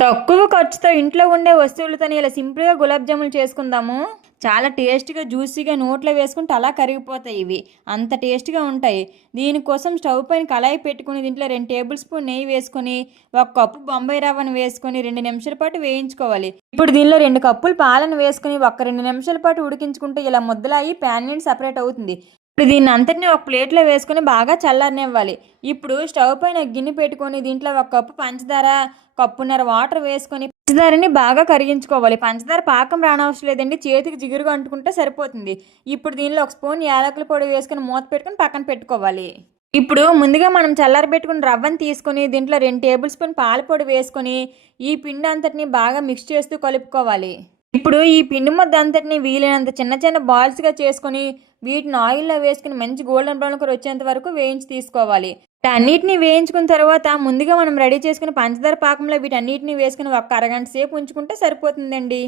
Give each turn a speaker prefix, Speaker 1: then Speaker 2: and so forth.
Speaker 1: తక్కువ ఖర్చుతో ఇంట్లో ఉండే వస్తువులతో ఇలా సింపుల్గా గులాబ్ జాములు చేసుకుందాము. చాలా టేస్ట్గా జ్యూసీగా నోట్లో వేసుకుంటే అలా కరిగిపోతాయి ఇవి. అంత టేస్ట్గా ఉంటాయి. దీనికోసం స్టవ్ పైన కళాయి పెట్టుకుని దీంట్లో రెండు టేబుల్ స్పూన్ నెయ్యి వేసుకొని ఒక కప్పు బొంబాయి రవ్వను వేసుకొని రెండు నిమిషాల పాటు వేయించుకోవాలి. ఇప్పుడు దీనిలో రెండు కప్పులు పాలను వేసుకొని ఒక రెండు నిమిషాల పాటు ఉడికించుకుంటే ఇలా ముద్దలాయి ప్యాన్ నుండి సపరేట్ అవుతుంది. ఇప్పుడు దీన్ని అంతటిని ఒక ప్లేట్లో వేసుకొని బాగా చల్లారనివ్వాలి. ఇప్పుడు స్టవ్ పైన గిన్నె పెట్టుకొని దీంట్లో ఒక కప్పు పంచదార కప్పున్నర వాటర్ వేసుకొని పంచదారని బాగా కరిగించుకోవాలి. పంచదార పాకం రానవసరం లేదండి చేతికి జిగురుగా అంటుకుంటే సరిపోతుంది. ఇప్పుడు దీనిలో ఒక స్పూన్ యాలకుల పొడి వేసుకొని మూత పెట్టుకొని పక్కన పెట్టుకోవాలి. ఇప్పుడు ముందుగా మనం చల్లారబెట్టుకుని రవ్వను తీసుకొని దీంట్లో రెండు టేబుల్ స్పూన్ పాలపొడి వేసుకొని ఈ పిండి అంతటిని బాగా మిక్స్ చేస్తూ కలుపుకోవాలి. ఇప్పుడు ఈ పిండి ముద్ద అంతటిని వీలైనంత చిన్న చిన్న బాల్స్గా చేసుకొని వీటిని ఆయిల్లో వేసుకుని మంచి గోల్డెన్ బ్రౌన్ కలర్ వచ్చేంత వరకు వేయించి తీసుకోవాలి. వీటన్నిటిని వేయించుకున్న తర్వాత ముందుగా మనం రెడీ చేసుకుని పంచదార పాకంలో వీటన్నిటిని వేసుకుని ఒక అరగంట సేపు ఉంచుకుంటే సరిపోతుందండి.